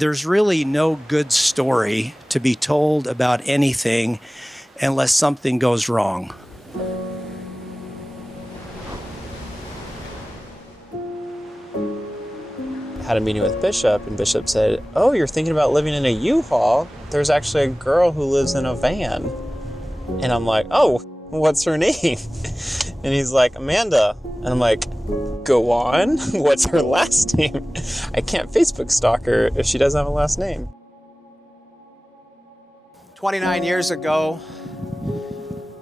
There's really no good story to be told about anything unless something goes wrong. Had a meeting with Bishop, and Bishop said, "Oh, you're thinking about living in a U-Haul? There's actually a girl who lives in a van." And I'm like, "Oh, what's her name?" And he's like, "Amanda." And I'm like, "Go on, what's her last name?" I can't Facebook stalk her if she doesn't have a last name. 29 years ago,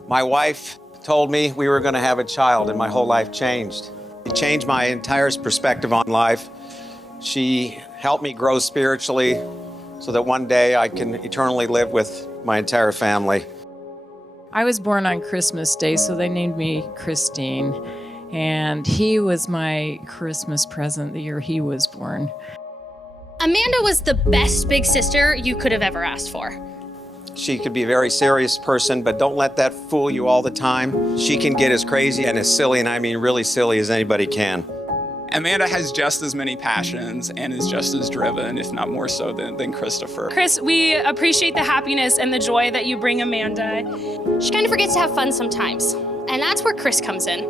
my wife told me we were going to have a child, and my whole life changed. It changed my entire perspective on life. She helped me grow spiritually so that one day I can eternally live with my entire family. I was born on Christmas Day, so they named me Christine. And he was my Christmas present the year he was born. Amanda was the best big sister you could have ever asked for. She could be a very serious person, but don't let that fool you all the time. She can get as crazy and as silly, and I mean really silly, as anybody can. Amanda has just as many passions and is just as driven, if not more so, than Christopher. Chris, we appreciate the happiness and the joy that you bring Amanda. She kind of forgets to have fun sometimes, and that's where Chris comes in.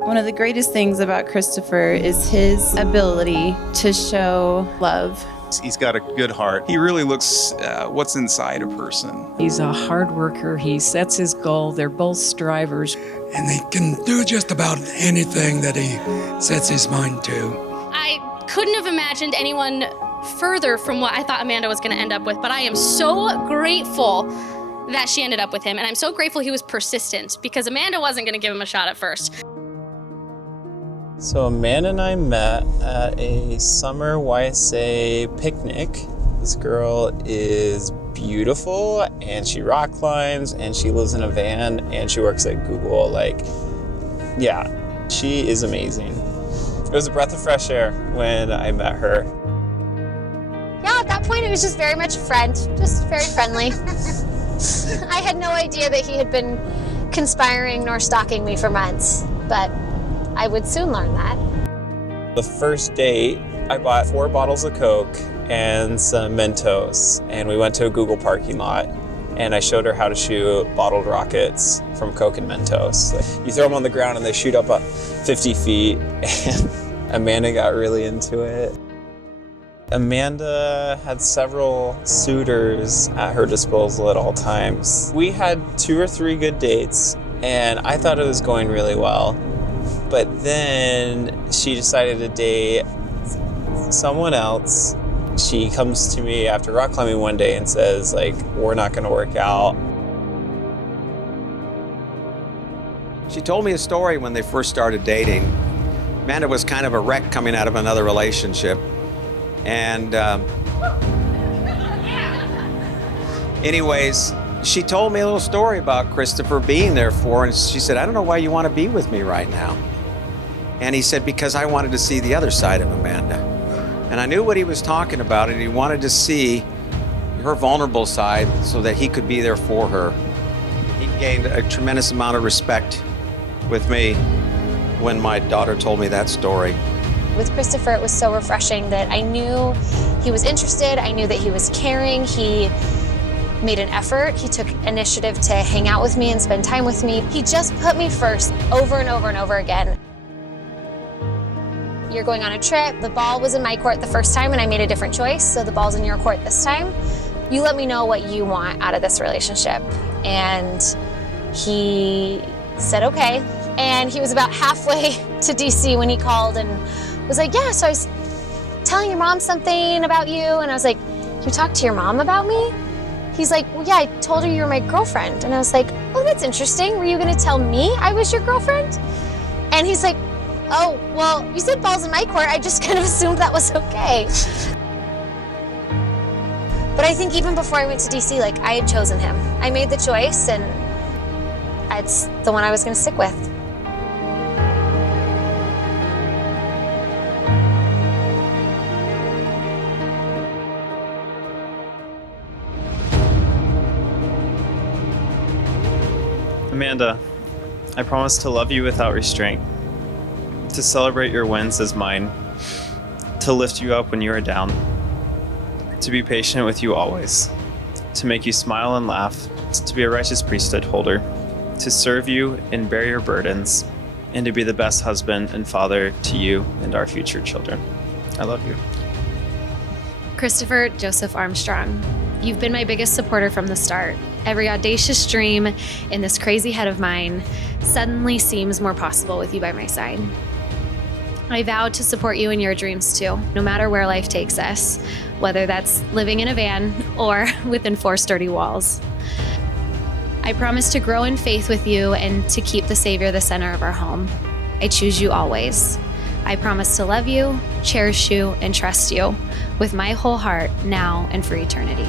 One of the greatest things about Christopher is his ability to show love. He's got a good heart. He really looks what's inside a person. He's a hard worker. He sets his goal. They're both strivers. And he can do just about anything that he sets his mind to. I couldn't have imagined anyone further from what I thought Amanda was going to end up with, but I am so grateful that she ended up with him, and I'm so grateful he was persistent, because Amanda wasn't going to give him a shot at first. So Amanda and I met at a summer YSA picnic. This girl is beautiful, and she rock climbs, and she lives in a van, and she works at Google. Yeah, she is amazing. It was a breath of fresh air when I met her. Yeah, at that point it was just very much a friend, just very friendly. I had no idea that he had been conspiring nor stalking me for months, but I would soon learn that. The first date, I bought 4 bottles of Coke and some Mentos, and we went to a Google parking lot, and I showed her how to shoot bottled rockets from Coke and Mentos. You throw them on the ground and they shoot up 50 feet, and Amanda got really into it. Amanda had several suitors at her disposal at all times. We had 2 or 3 good dates, and I thought it was going really well. But then she decided to date someone else. She comes to me after rock climbing one day and says, we're not gonna work out. She told me a story when they first started dating. Amanda was kind of a wreck coming out of another relationship. And anyways, she told me a little story about Christopher being there for her, and she said, "I don't know why you want to be with me right now." And he said, "Because I wanted to see the other side of Amanda." And I knew what he was talking about, and he wanted to see her vulnerable side so that he could be there for her. He gained a tremendous amount of respect with me when my daughter told me that story. With Christopher, it was so refreshing that I knew he was interested, I knew that he was caring, he made an effort, he took initiative to hang out with me and spend time with me. He just put me first over and over and over again. You're going on a trip, the ball was in my court the first time and I made a different choice, so the ball's in your court this time. You let me know what you want out of this relationship. And he said, okay. And he was about halfway to DC when he called and was like, yeah, so I was telling your mom something about you. And I was like, you talked to your mom about me? He's like, well, yeah, I told her you were my girlfriend. And I was like, oh, that's interesting. Were you gonna tell me I was your girlfriend? And he's like, oh, well, you said ball's in my court. I just kind of assumed that was okay. But I think even before I went to DC, I had chosen him. I made the choice, and it's the one I was gonna stick with. Amanda, I promise to love you without restraint, to celebrate your wins as mine, to lift you up when you are down, to be patient with you always, to make you smile and laugh, to be a righteous priesthood holder, to serve you and bear your burdens, and to be the best husband and father to you and our future children. I love you. Christopher Joseph Armstrong, you've been my biggest supporter from the start. Every audacious dream in this crazy head of mine suddenly seems more possible with you by my side. I vow to support you in your dreams too, no matter where life takes us, whether that's living in a van or within 4 sturdy walls. I promise to grow in faith with you and to keep the Savior the center of our home. I choose you always. I promise to love you, cherish you, and trust you with my whole heart now and for eternity.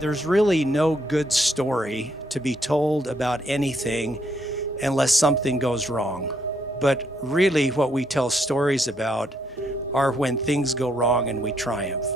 There's really no good story to be told about anything unless something goes wrong. But really what we tell stories about are when things go wrong and we triumph.